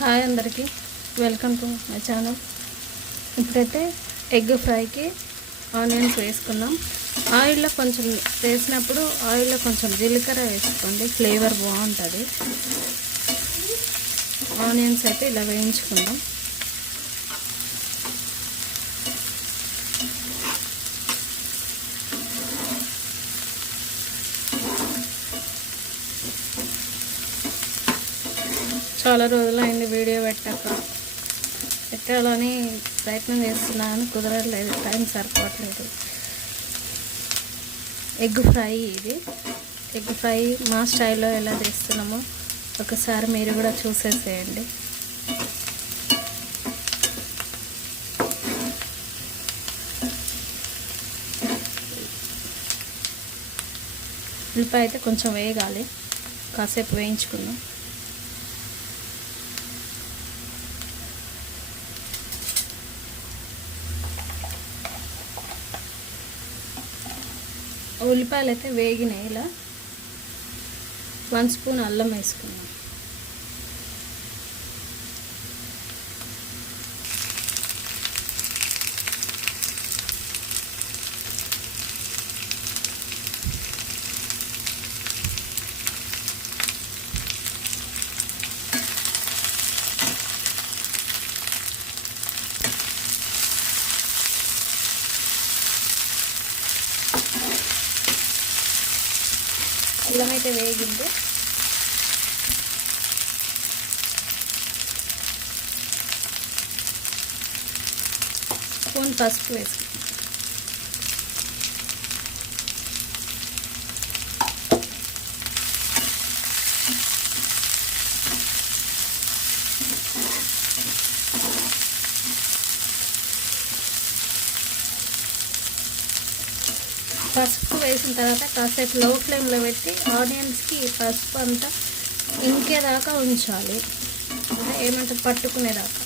Hi అందరికీ, welcome to my channel. ఇప్పుడైతే egg ఫ్రైకి ఆనియన్స్ వేసుకుందాం. ఆయిల్లో కొంచెం వేసినప్పుడు ఆయిల్లో కొంచెం జీలకర్ర వేసుకోండి, ఫ్లేవర్ బాగుంటుంది. ఆనియన్స్ అయితే ఇలా వేయించుకుందాం. చాలా రోజులైంది వీడియో పెట్టాలని ప్రయత్నం చేస్తున్నాను, కుదరట్లేదు, టైం సరిపోవట్లేదు. ఎగ్ ఫ్రై, ఇది ఎగ్ ఫ్రై మా స్టైల్లో ఎలా చేస్తున్నామో ఒకసారి మీరు కూడా చూసేసేయండి. ఉల్లిపాయ అయితే కొంచెం వేయగాలి, కాసేపు వేయించుకుందాం. ఉల్లిపాయలు అయితే వేగినాయి. ఇలా 1 స్పూన్ అల్లం వేసుకున్నాం. అల్లం అయితే వేగింది. స్పూన్ పసుపు వేసుకుంటాం. పసుపు వేసిన తర్వాత కాసేపు లో ఫ్లేమ్లో పెట్టి ఆనియన్స్కి పసుపు అంతా ఇంకేదాకా ఉంచాలి, అంటే ఏమంటారు, పట్టుకునేదాకా.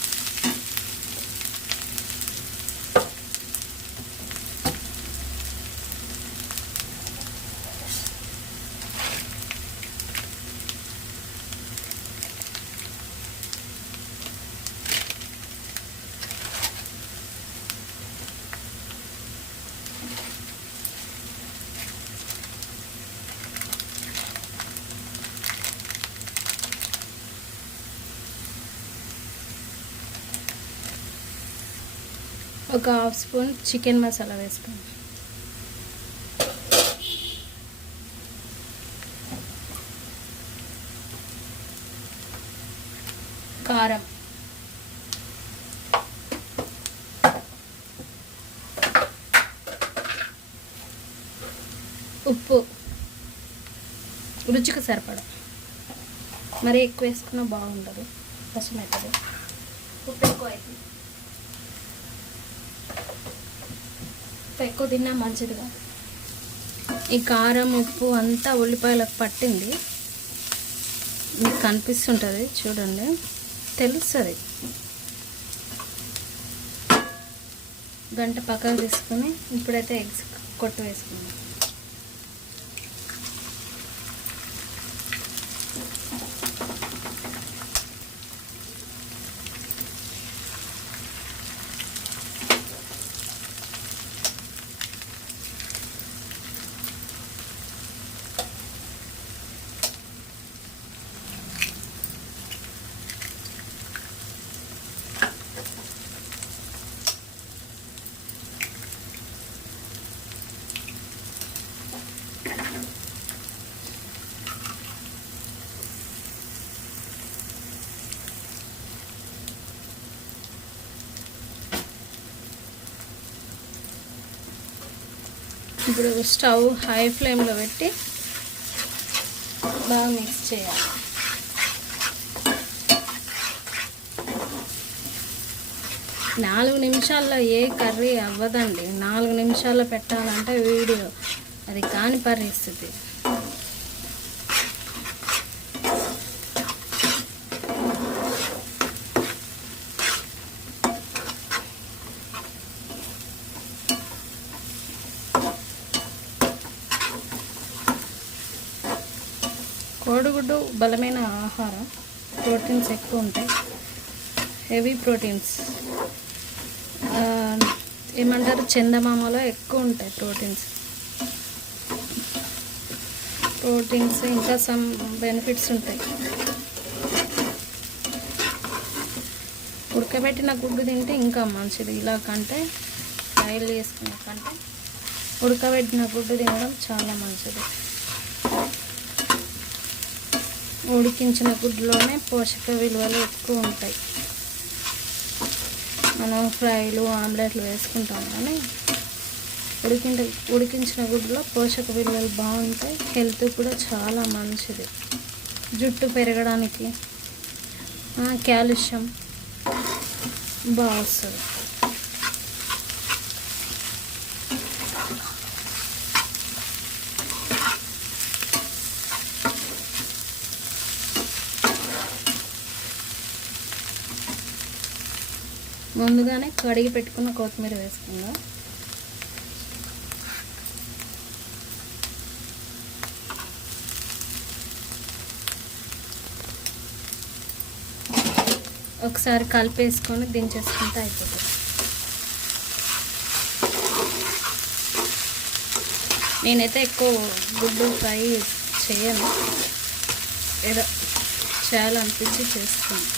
ఒక 1/2 స్పూన్ చికెన్ మసాలా వేసుకోండి. కారం, ఉప్పు రుచికి సరిపడా, మరి ఎక్కువ వేసుకున్నా బాగుండదు, కష్టం అవుతుంది. ఉప్పు ఎక్కువ అవుతుంది, ఎక్కువ తిన్నా మంచిదిగా. ఈ కారం ఉప్పు అంతా ఉల్లిపాయలకు పట్టింది, మీకు కనిపిస్తుంటుంది, చూడండి, తెలుస్తుంది. గంట పక్కకు తీసుకుని ఇప్పుడైతే ఎగ్స్ కొట్టు వేసుకుందాం. ఇప్పుడు స్టవ్ హై ఫ్లేమ్లో పెట్టి బాగా మిక్స్ చేయాలి. నాలుగు నిమిషాల్లో ఏ కర్రీ అవ్వదండి. 4 నిమిషాల్లో పెట్టాలంటే వీడియో అది కాని పరిస్థితి. కోడిగుడ్డు బలమైన ఆహారం. ప్రోటీన్స్ ఎక్కువ ఉంటాయి, హెవీ ప్రోటీన్స్. ఏమంటారు, చందమామలో ఎక్కువ ఉంటాయి ప్రోటీన్స్, ఇంకా సమ్ బెనిఫిట్స్ ఉంటాయి. ఉడకబెట్టిన గుడ్డు తింటే ఇంకా మంచిది. ఇలా కంటే ఫ్రైలు చేసుకునే కంటే ఉడకబెట్టిన గుడ్డు తినడం చాలా మంచిది. ఉడికించిన గుడ్డులోనే పోషక విలువలు ఎక్కువ ఉంటాయి. మనం ఫ్రైలు ఆమ్లెట్లు వేసుకుంటాం, కానీ ఉడికించిన గుడ్డులో పోషక విలువలు బాగుంటాయి. హెల్త్ కూడా చాలా మంచిది. జుట్టు పెరగడానికి కాల్షియం బాగా వస్తుంది. ముందుగానే కడిగి పెట్టుకున్న కొత్తిమీర వేసుకుందాం. ఒకసారి కలిపేసుకొని దించేసుకుంటే అయిపోతుంది. నేనైతే ఎక్కువ గుడ్డు ఫ్రై చేయను, ఏదో చేయాలనిపించి చేస్తాను.